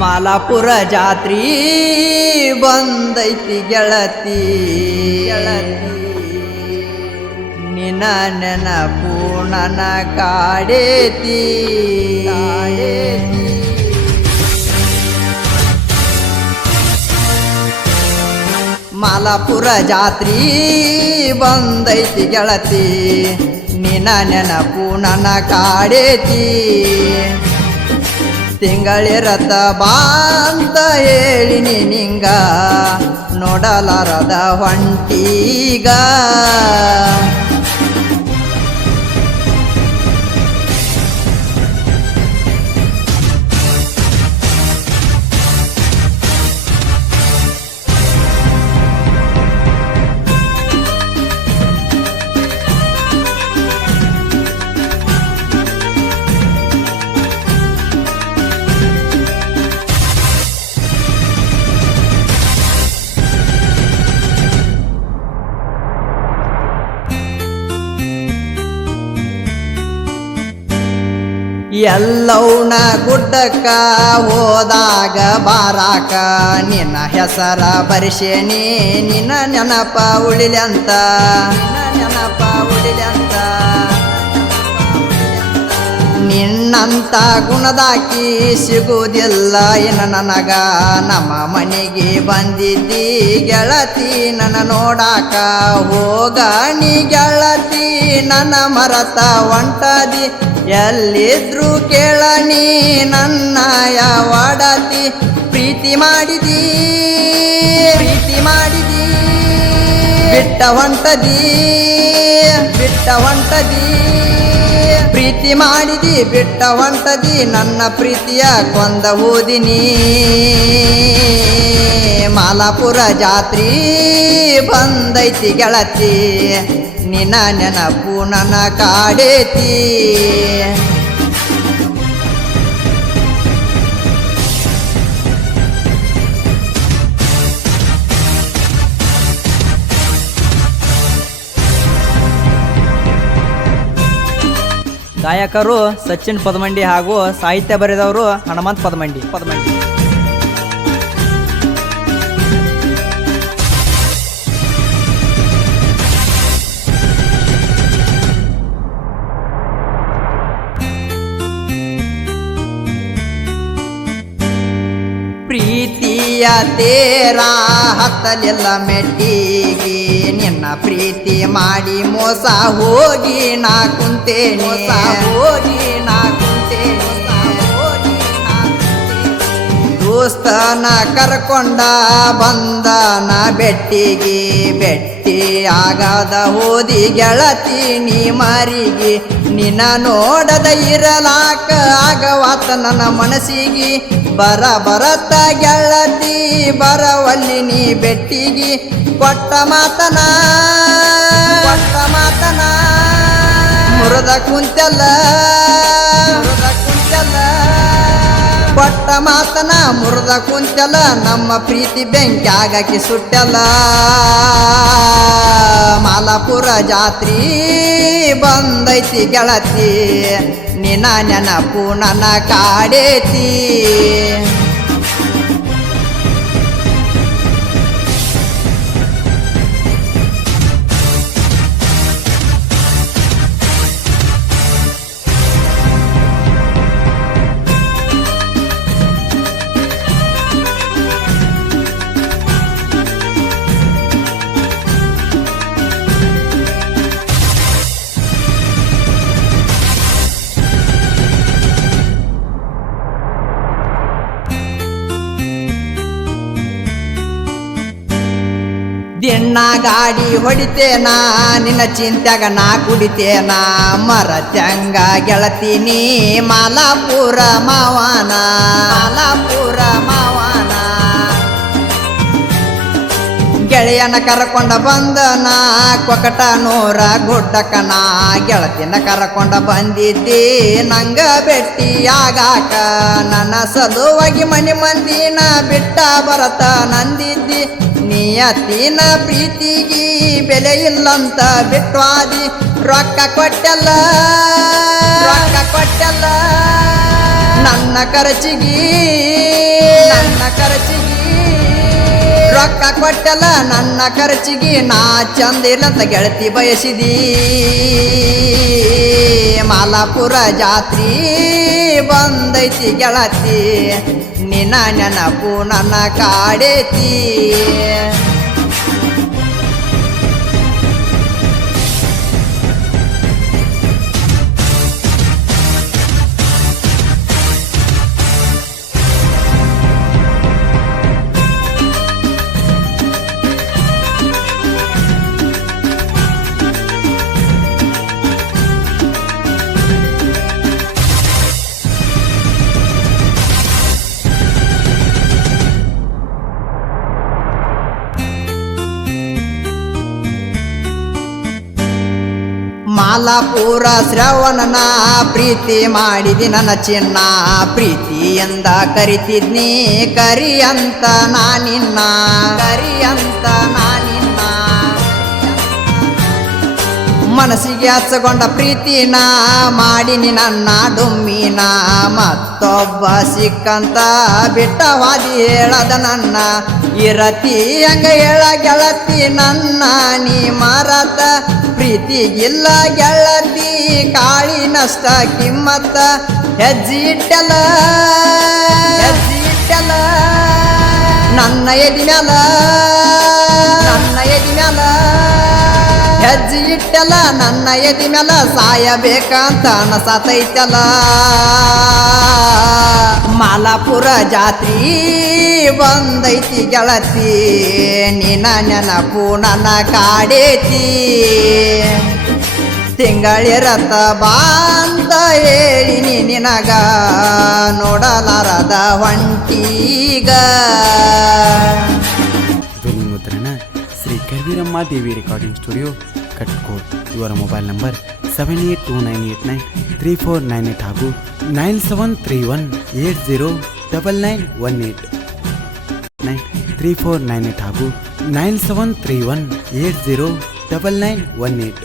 ಮಾಲಾಪುರ ಜಾತ್ರಿ ಬಂದೈತಿ ಗೆಳತಿ ಗೆಳತಿ ನಿನ ನೆನಪು ನನ್ನ ಕಾಡೇತಿ. ಕಾಡೇತಿ ಮಾಲಾಪುರ ಜಾತ್ರಿ ಬಂದೈತಿ ಗೆಳತಿ ನಿನ ನೆನಪು ನನ್ನ ಕಾಡೇತಿ. ತಿಂಗಳಿರತ ಬಾ ಅಂತ ಹೇಳಿನಿ ನಿಂಗ ನೋಡಲಾರದ ಹೊಂಟೀಗ. ಎಲ್ಲೌನ ಗುಡ್ಡಕ್ಕ ಹೋದಾಗ ಬಾರಾಕ, ನಿನ್ನ ಹೆಸರ ಬರಿಸೇನಿ, ನಿನ್ನ ನೆನಪ ಉಳಿಲಂತ? ನೆನಪ ಉಳಿಲಂತ? ನಿನ್ನಂತ ಗುಣದಾಕಿ ಸಿಗುವುದಿಲ್ಲ ಇನ್ನು ನನಗ? ನಮ್ಮ ಮನೆಗೆ ಬಂದಿದ್ದಿ ಗೆಳತಿ ನನ್ನ ನೋಡಾಕ. ಹೋಗ ನೀ ಗೆಳತಿ, ನನ್ನ ಮರತ ಒಂಟದಿ ಎಲ್ಲಿದ್ರು ಕೇಳನಿ ನನ್ನ ಯಾವಡತಿ ಪ್ರೀತಿ ಮಾಡಿದಿ? ಪ್ರೀತಿ ಮಾಡಿದಿ? ಬಿಟ್ಟ ಹೊಂಟದಿ ಪ್ರೀತಿ ಮಾಡಿದಿ? ಬಿಟ್ಟ ಹೊಂಟದಿ ನನ್ನ ಪ್ರೀತಿಯ ಕೊಂದ ಓದಿನಿ ಮಾಲಾಪುರ ಜಾತ್ರಿ ಬಂದೈತಿ ಗೆಳತಿ. ನಿನ್ನ ನೆನಪು ನನ್ನ ಕಾಡೇತಿ. ಗಾಯಕರು ಸಚಿನ್ ಪದಮಂಡಿ ಹಾಗೂ ಸಾಹಿತ್ಯ ಬರೆದವರು ಹನುಮಂತ್ ಪದಮಂಡಿ. ಪದಮಂಡಿ. ಪ್ರೀತಿಯ ತೇರ ಹತ್ತಲಿಲ್ಲ ಮೆಟ್ಟಿಗೆ ನಿನ್ನ ಪ್ರೀತಿ ಮಾಡಿ ಮೋಸ ಹೋಗಿ ನಾ ಕುಂತೇನೆ. ಹೋಗಿ ನಾ ದೋಸ್ತನ ಕರ್ಕೊಂಡ ಬಂದನ ಬೆಟ್ಟಿಗೆ. ಬೆಟ್ಟಿ ಆಗದ ಓದಿ ಗೆಳತಿ ನೀ ಮಾರಿಗೆ. ನಿನ್ನ ನೋಡದ ಇರಲಾಕ ಆಗವಾತ ನನ್ನ ಮನಸ್ಸಿಗೆ. ಬರ ಬರತ ಗೆಳತಿ, ಬರವಲ್ಲಿ ನೀ ಬೆಟ್ಟಿಗೆ. ಕೊಟ್ಟ ಮಾತನ ಕೊಟ್ಟ ಮಾತನ. ಮುರದ ಕುಂತಲ್ಲ ಮುರದ ಕುಂತಲ್ಲ ಕೊಟ್ಟ ಮಾತನ ಮುರಿದ ಕುಂತಲ್ಲ ನಮ್ಮ ಪ್ರೀತಿ ಬೆಂಕಿ ಆಗಕ್ಕೆ ಸುಟ್ಟಲ್ಲ ಮಾಲಾಪುರ ಜಾತ್ರಿ ಬಂದೈತಿ ಗೆಳತಿ, ನಿನ್ನ ನೆನಪು ನನ್ನ ಕಾಡೇತಿ. ದಿಣ್ಣ ಗಾಡಿ ಹೊಡಿತೇನ, ನಿನ್ನ ಚಿಂತ್ಯಾಗ ನಾ ಕುಡಿತೇನ ಮರತ್ಯಂಗ ಗೆಳತೀನಿ ಮಾಲಾಪುರ ಮಾವನ ಮಾಲಾಪುರ ಮಾವನ. ಗೆಳೆಯನ ಕರ್ಕೊಂಡ ಬಂದನ, ಕೊಕಟ ನೂರ ಗುಡ್ಡಕನ, ಗೆಳತಿನ ಕರ್ಕೊಂಡ ಬಂದಿದ್ದಿ, ನಂಗ ಬೆಟ್ಟಿ ಆಗಾಕ ನನ್ನ ಸಲುವಾಗಿ ಮನೆ ಮಂದಿನ ಬಿಟ್ಟ ಬರತ ನಂದಿದ್ದಿ. ನಿಯತಿನ ಪ್ರೀತಿಗೆ ಬೆಲೆ ಇಲ್ಲಂತ ಬಿಟ್ವಾದಿ. ರೊಕ್ಕ ಕೊಟ್ಟಲ್ಲ ರೊಕ್ಕ ಕೊಟ್ಟಲ್ಲ. ನನ್ನ ಖರ್ಚಿಗಿ ಖರ್ಚಿಗೆ. ರೊಕ್ಕ ಕೊಟ್ಟಲ್ಲ, ನನ್ನ ಖರ್ಚಿಗೆ ನಾ ಚಂದ ಇಲ್ಲಂತ ಗೆಳತಿ ಬಯಸಿದಿ. ಮಾಲಾಪುರ ಜಾತ್ರಿ ಬಂದೈತಿ ಗೆಳತಿ. ನಿನ್ನ ನೆನಪು ನನ್ನ ಕಾಡೇತಿ. ಮಾಲಾಪುರ ಶ್ರವಣನ ಪ್ರೀತಿ ಮಾಡಿದಿ ನನ್ನ ಚಿನ್ನ ಎಂದ ಕರಿತಿದ್ನಿ. ಕರಿ ಅಂತ ನಾನಿನ್ನ ಕರಿ ಅಂತ ನಾನಿನ್ನ ಮನಸ್ಸಿಗೆ ಹಚ್ಚಗೊಂಡ ಪ್ರೀತಿನ ಮಾಡಿನಿ ನನ್ನ ಡುಮ್ಮಿನ. ಮತ್ತೊಬ್ಬ ಸಿಕ್ಕಂತ ಬಿಟ್ಟವಾದಿ ಹೇಳದ ನನ್ನ ಇರತಿ ಹಂಗ ಹೇಳ ಗೆಳತಿ ನನ್ನ ನೀ ಮಾರಾತ, ಪ್ರೀತಿ ಇಲ್ಲ ಗೆಳತಿ, ಕಾಳಿ ನಷ್ಟ ಕಿಮ್ಮತ್ತ ಹೆಜ್ಜಿಟ್ಟಲ ಹೆಜ್ಜಿಟ್ಟಲ ನನ್ನ ಎದಿ ಮ್ಯಾಲ, ನನ್ನ ಎದಿ ಮ್ಯಾಲ, ಹೆಜ್ಜೆ ಇಟ್ಟಲ್ಲ, ನನ್ನ ಎದಿ ಮ್ಯಾಲ ಸಾಯಬೇಕಂತ ಅನಸತೈತಲ್ಲ. ಮಾಲಾಪುರ ಜಾತ್ರಿ ಬಂದೈತಿ ಗೆಳತಿ, ನಿನ್ನ ನೆನಪು ನನ್ನ ಕಾಡೇತಿ. ತಿಂಗಳಿರತ ಬಾಂತ ಹೇಳಿನಿ ನಿನಗ, ನೋಡಲಾರದ ಹೊಂಟೀಗ ಧ್ವನಿ ಮುದ್ರಣ ಶ್ರೀ ರೆಕಾರ್ಡಿಂಗ್ ಸ್ಟುಡಿಯೋ ಕಟ್ಕೋಡ್ ಇವರ mobile number seven eight two nine eight nine three four nine eight ಹಾಗೂ nine seven three one eight zero double nine one eight. Nine three four nine eight ಹಾಗೂ nine seven three one eight zero double nine one eight.